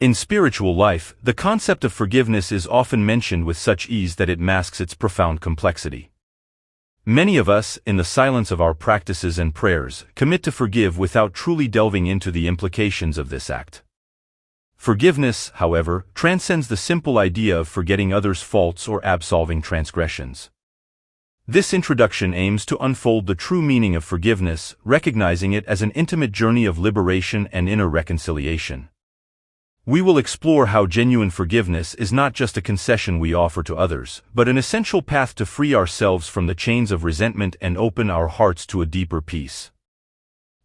In spiritual life, the concept of forgiveness is often mentioned with such ease that it masks its profound complexity. Many of us, in the silence of our practices and prayers, commit to forgive without truly delving into the implications of this act. Forgiveness, however, transcends the simple idea of forgetting others' faults or absolving transgressions. This introduction aims to unfold the true meaning of forgiveness, recognizing it as an intimate journey of liberation and inner reconciliation. We will explore how genuine forgiveness is not just a concession we offer to others, but an essential path to free ourselves from the chains of resentment and open our hearts to a deeper peace.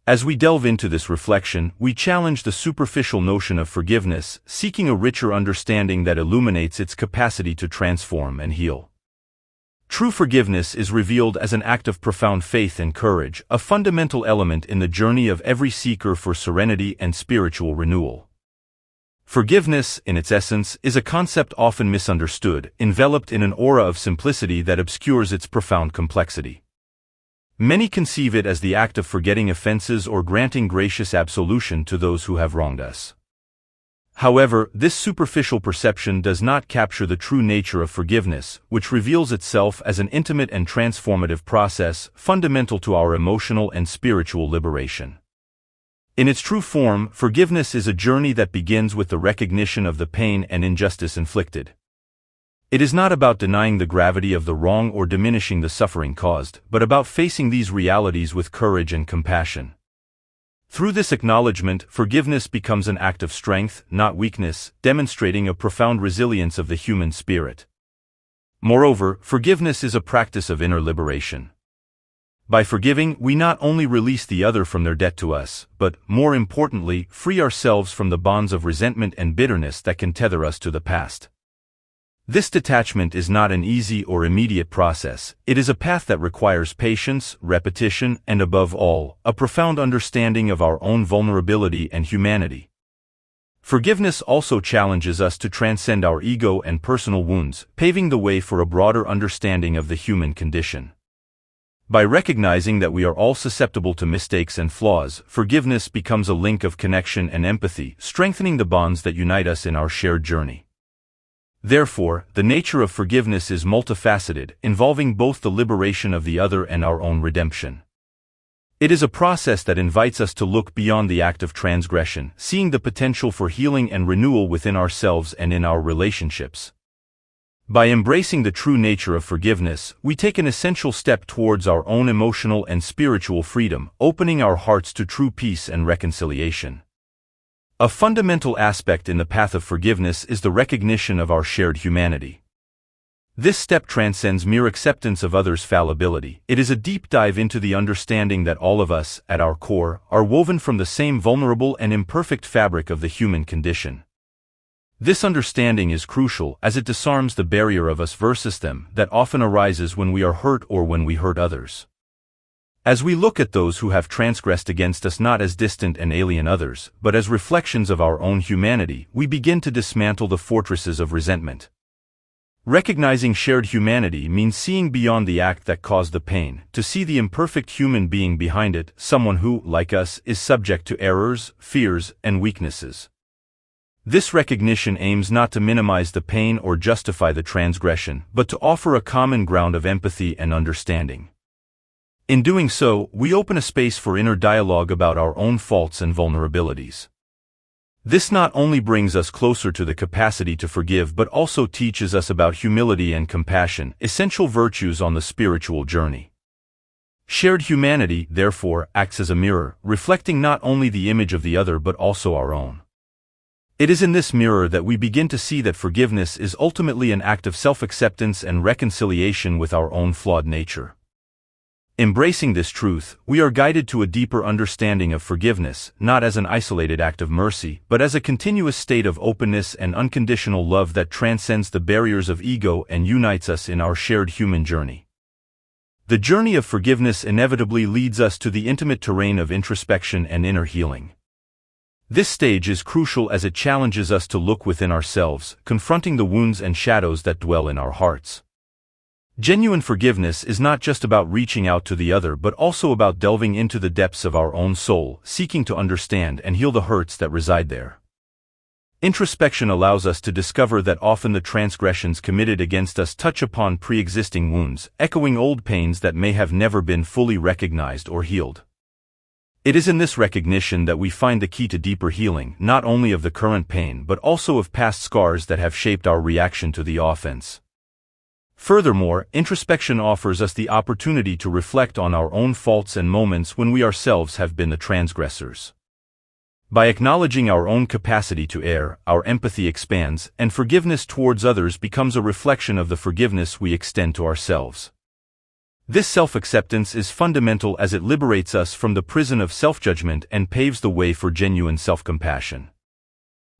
As we delve into this reflection, we challenge the superficial notion of forgiveness, seeking a richer understanding that illuminates its capacity to transform and heal. True forgiveness is revealed as an act of profound faith and courage, a fundamental element in the journey of every seeker for serenity and spiritual renewal. Forgiveness, in its essence, is a concept often misunderstood, enveloped in an aura of simplicity that obscures its profound complexity. Many conceive it as the act of forgetting offenses or granting gracious absolution to those who have wronged us. However, this superficial perception does not capture the true nature of forgiveness, which reveals itself as an intimate and transformative process, fundamental to our emotional and spiritual liberation. In its true form, forgiveness is a journey that begins with the recognition of the pain and injustice inflicted. It is not about denying the gravity of the wrong or diminishing the suffering caused, but about facing these realities with courage and compassion. Through this acknowledgement, forgiveness becomes an act of strength, not weakness, demonstrating a profound resilience of the human spirit. Moreover, forgiveness is a practice of inner liberation. By forgiving, we not only release the other from their debt to us, but, more importantly, free ourselves from the bonds of resentment and bitterness that can tether us to the past. This detachment is not an easy or immediate process. It is a path that requires patience, repetition, and above all, a profound understanding of our own vulnerability and humanity. Forgiveness also challenges us to transcend our ego and personal wounds, paving the way for a broader understanding of the human condition. By recognizing that we are all susceptible to mistakes and flaws, forgiveness becomes a link of connection and empathy, strengthening the bonds that unite us in our shared journey. Therefore, the nature of forgiveness is multifaceted, involving both the liberation of the other and our own redemption. It is a process that invites us to look beyond the act of transgression, seeing the potential for healing and renewal within ourselves and in our relationships. By embracing the true nature of forgiveness, we take an essential step towards our own emotional and spiritual freedom, opening our hearts to true peace and reconciliation. A fundamental aspect in the path of forgiveness is the recognition of our shared humanity. This step transcends mere acceptance of others' fallibility. It is a deep dive into the understanding that all of us, at our core, are woven from the same vulnerable and imperfect fabric of the human condition. This understanding is crucial as it disarms the barrier of us versus them that often arises when we are hurt or when we hurt others. As we look at those who have transgressed against us not as distant and alien others, but as reflections of our own humanity, we begin to dismantle the fortresses of resentment. Recognizing shared humanity means seeing beyond the act that caused the pain, to see the imperfect human being behind it, someone who, like us, is subject to errors, fears, and weaknesses. This recognition aims not to minimize the pain or justify the transgression, but to offer a common ground of empathy and understanding. In doing so, we open a space for inner dialogue about our own faults and vulnerabilities. This not only brings us closer to the capacity to forgive but also teaches us about humility and compassion, essential virtues on the spiritual journey. Shared humanity, therefore, acts as a mirror, reflecting not only the image of the other but also our own. It is in this mirror that we begin to see that forgiveness is ultimately an act of self-acceptance and reconciliation with our own flawed nature. Embracing this truth, we are guided to a deeper understanding of forgiveness, not as an isolated act of mercy, but as a continuous state of openness and unconditional love that transcends the barriers of ego and unites us in our shared human journey. The journey of forgiveness inevitably leads us to the intimate terrain of introspection and inner healing. This stage is crucial as it challenges us to look within ourselves, confronting the wounds and shadows that dwell in our hearts. Genuine forgiveness is not just about reaching out to the other but also about delving into the depths of our own soul, seeking to understand and heal the hurts that reside there. Introspection allows us to discover that often the transgressions committed against us touch upon pre-existing wounds, echoing old pains that may have never been fully recognized or healed. It is in this recognition that we find the key to deeper healing, not only of the current pain but also of past scars that have shaped our reaction to the offense. Furthermore, introspection offers us the opportunity to reflect on our own faults and moments when we ourselves have been the transgressors. By acknowledging our own capacity to err, our empathy expands, and forgiveness towards others becomes a reflection of the forgiveness we extend to ourselves. This self-acceptance is fundamental as it liberates us from the prison of self-judgment and paves the way for genuine self-compassion.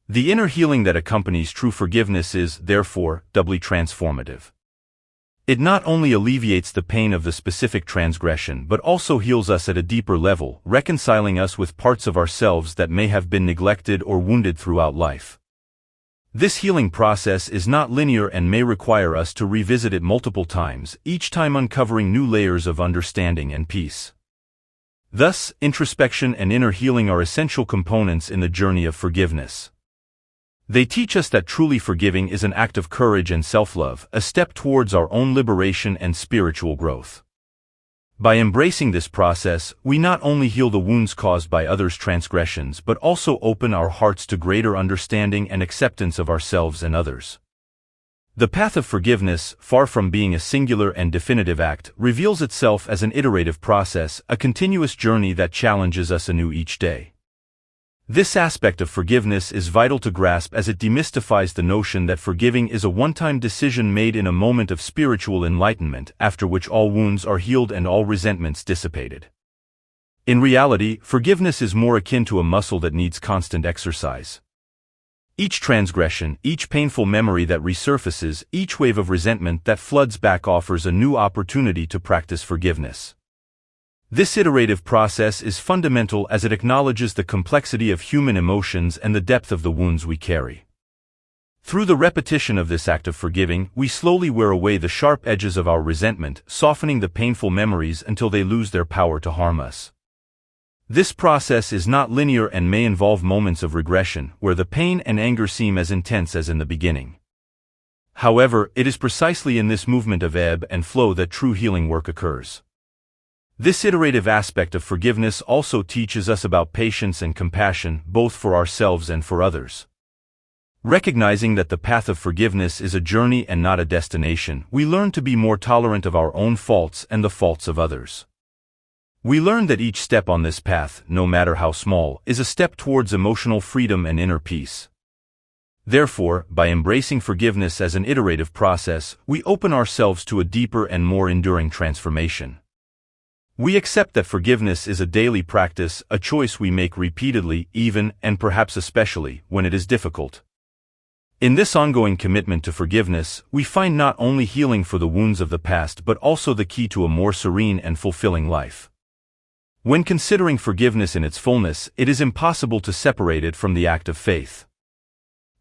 The inner healing that accompanies true forgiveness is, therefore, doubly transformative. It not only alleviates the pain of the specific transgression but also heals us at a deeper level, reconciling us with parts of ourselves that may have been neglected or wounded throughout life. This healing process is not linear and may require us to revisit it multiple times, each time uncovering new layers of understanding and peace. Thus, introspection and inner healing are essential components in the journey of forgiveness. They teach us that truly forgiving is an act of courage and self-love, a step towards our own liberation and spiritual growth. By embracing this process, we not only heal the wounds caused by others' transgressions but also open our hearts to greater understanding and acceptance of ourselves and others. The path of forgiveness, far from being a singular and definitive act, reveals itself as an iterative process, a continuous journey that challenges us anew each day. This aspect of forgiveness is vital to grasp as it demystifies the notion that forgiving is a one-time decision made in a moment of spiritual enlightenment, after which all wounds are healed and all resentments dissipated. In reality, forgiveness is more akin to a muscle that needs constant exercise. Each transgression, each painful memory that resurfaces, each wave of resentment that floods back offers a new opportunity to practice forgiveness. This iterative process is fundamental as it acknowledges the complexity of human emotions and the depth of the wounds we carry. Through the repetition of this act of forgiving, we slowly wear away the sharp edges of our resentment, softening the painful memories until they lose their power to harm us. This process is not linear and may involve moments of regression, where the pain and anger seem as intense as in the beginning. However, it is precisely in this movement of ebb and flow that true healing work occurs. This iterative aspect of forgiveness also teaches us about patience and compassion, both for ourselves and for others. Recognizing that the path of forgiveness is a journey and not a destination, we learn to be more tolerant of our own faults and the faults of others. We learn that each step on this path, no matter how small, is a step towards emotional freedom and inner peace. Therefore, by embracing forgiveness as an iterative process, we open ourselves to a deeper and more enduring transformation. We accept that forgiveness is a daily practice, a choice we make repeatedly, even, and perhaps especially, when it is difficult. In this ongoing commitment to forgiveness, we find not only healing for the wounds of the past but also the key to a more serene and fulfilling life. When considering forgiveness in its fullness, it is impossible to separate it from the act of faith.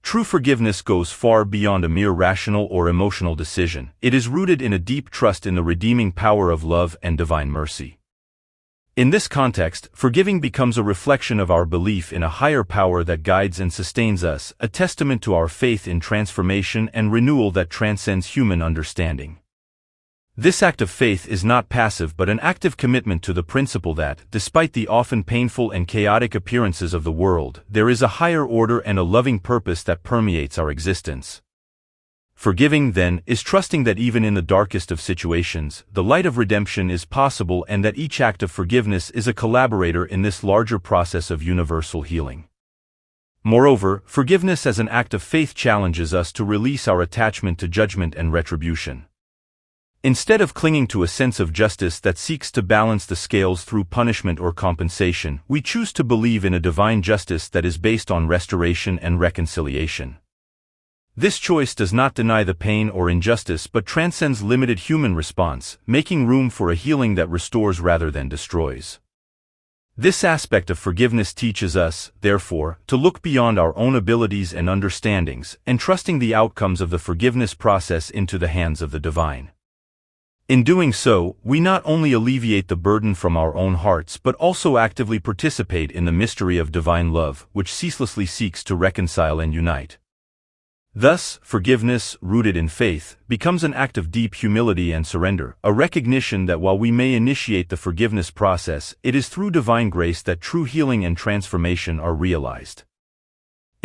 True forgiveness goes far beyond a mere rational or emotional decision. It is rooted in a deep trust in the redeeming power of love and divine mercy. In this context, forgiving becomes a reflection of our belief in a higher power that guides and sustains us, a testament to our faith in transformation and renewal that transcends human understanding. This act of faith is not passive but an active commitment to the principle that, despite the often painful and chaotic appearances of the world, there is a higher order and a loving purpose that permeates our existence. Forgiving, then, is trusting that even in the darkest of situations, the light of redemption is possible and that each act of forgiveness is a collaborator in this larger process of universal healing. Moreover, forgiveness as an act of faith challenges us to release our attachment to judgment and retribution. Instead of clinging to a sense of justice that seeks to balance the scales through punishment or compensation, we choose to believe in a divine justice that is based on restoration and reconciliation. This choice does not deny the pain or injustice but transcends limited human response, making room for a healing that restores rather than destroys. This aspect of forgiveness teaches us, therefore, to look beyond our own abilities and understandings, entrusting the outcomes of the forgiveness process into the hands of the divine. In doing so, we not only alleviate the burden from our own hearts but also actively participate in the mystery of divine love, which ceaselessly seeks to reconcile and unite. Thus, forgiveness, rooted in faith, becomes an act of deep humility and surrender, a recognition that while we may initiate the forgiveness process, it is through divine grace that true healing and transformation are realized.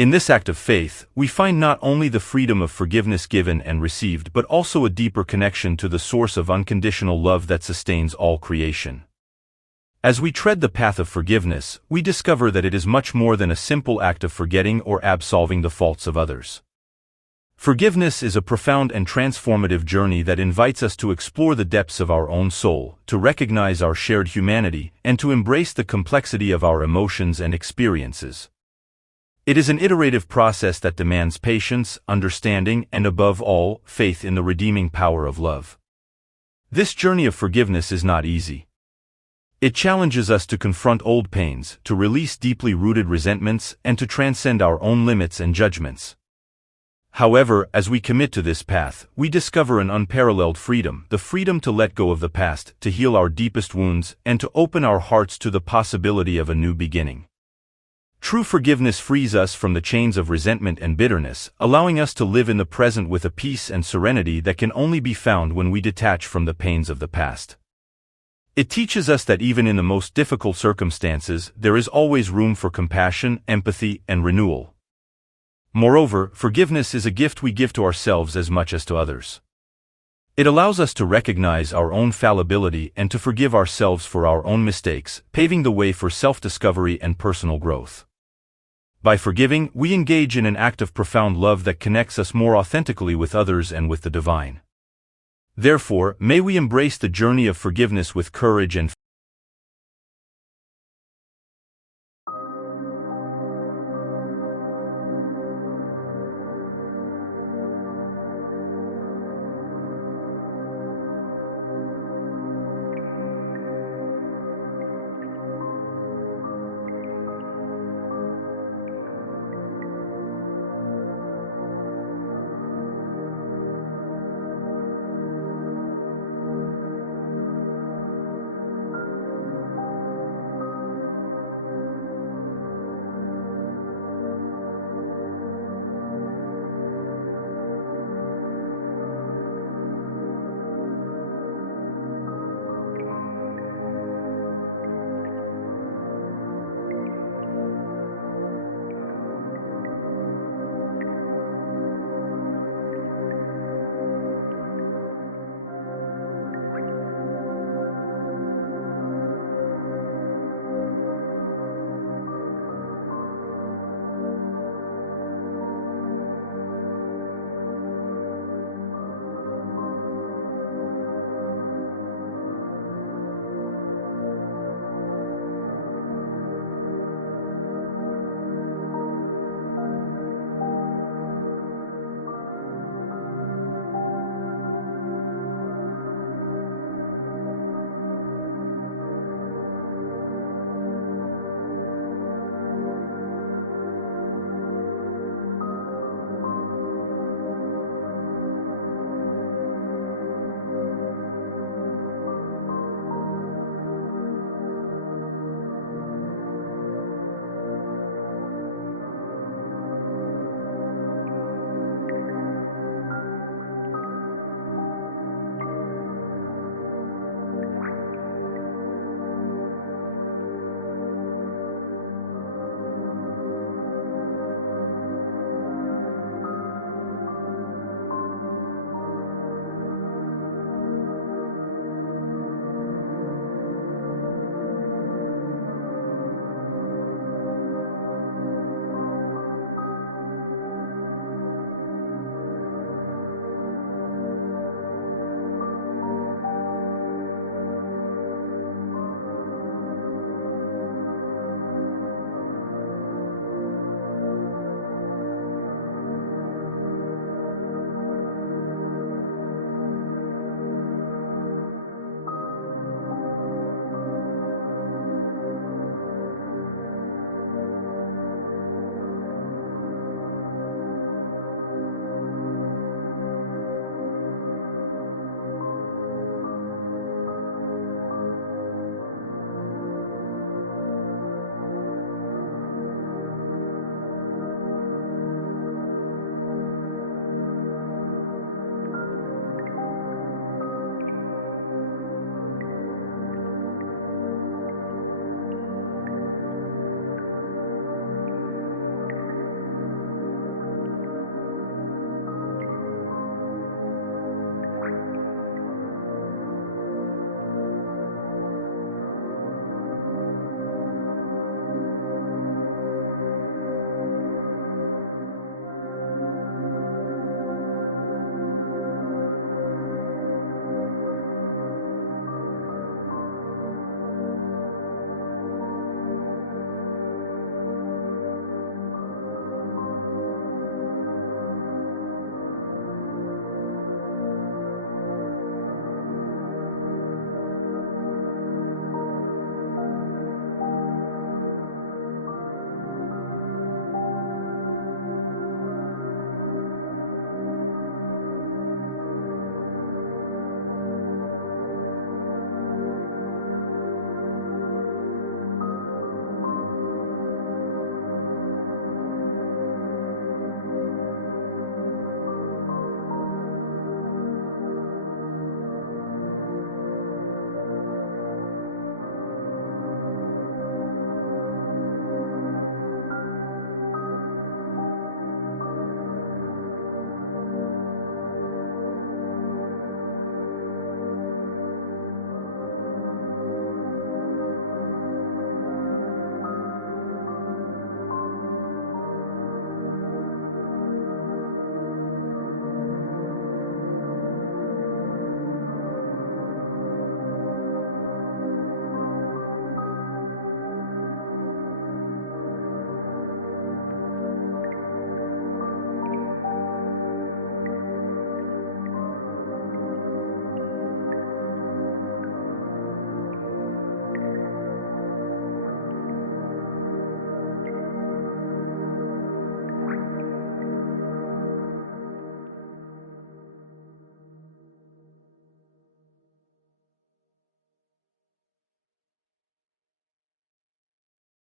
In this act of faith, we find not only the freedom of forgiveness given and received but also a deeper connection to the source of unconditional love that sustains all creation. As we tread the path of forgiveness, we discover that it is much more than a simple act of forgetting or absolving the faults of others. Forgiveness is a profound and transformative journey that invites us to explore the depths of our own soul, to recognize our shared humanity, and to embrace the complexity of our emotions and experiences. It is an iterative process that demands patience, understanding, and above all, faith in the redeeming power of love. This journey of forgiveness is not easy. It challenges us to confront old pains, to release deeply rooted resentments, and to transcend our own limits and judgments. However, as we commit to this path, we discover an unparalleled freedom, the freedom to let go of the past, to heal our deepest wounds, and to open our hearts to the possibility of a new beginning. True forgiveness frees us from the chains of resentment and bitterness, allowing us to live in the present with a peace and serenity that can only be found when we detach from the pains of the past. It teaches us that even in the most difficult circumstances, there is always room for compassion, empathy, and renewal. Moreover, forgiveness is a gift we give to ourselves as much as to others. It allows us to recognize our own fallibility and to forgive ourselves for our own mistakes, paving the way for self-discovery and personal growth. By forgiving, we engage in an act of profound love that connects us more authentically with others and with the divine. Therefore, may we embrace the journey of forgiveness with courage and